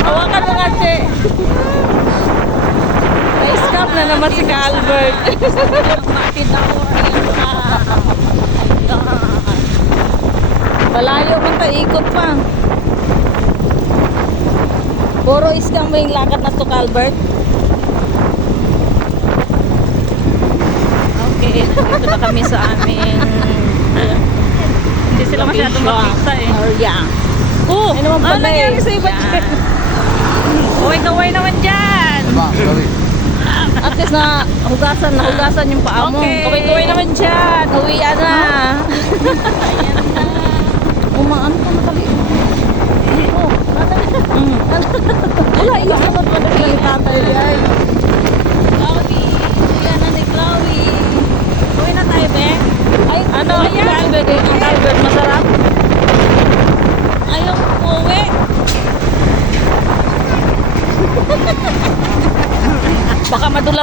Hawakan mo nga, Che. Na-scam na naman si Albert. Malayo man tayo, ikot pa. Puro scam mo yung lakad na to, Albert. Okay, dito na kami sa aming hindi sila masyadong makita eh. Yeah. Oh, ano nangyari sa iba dyan? Kaway-kaway naman dyan. At least nahugasan yung paa mo. Okay. Kaway-kaway naman dyan. Uwian na. Ayan na. Umaan ka na kali. Oh, wala, iyasanot mo na yung tatay ay. Chloe. Uwian na ni Chloe. Uwi na tayo, be. Ay, ano? Albert, Albert, masarap. Ayaw ko uwi. Baka madula.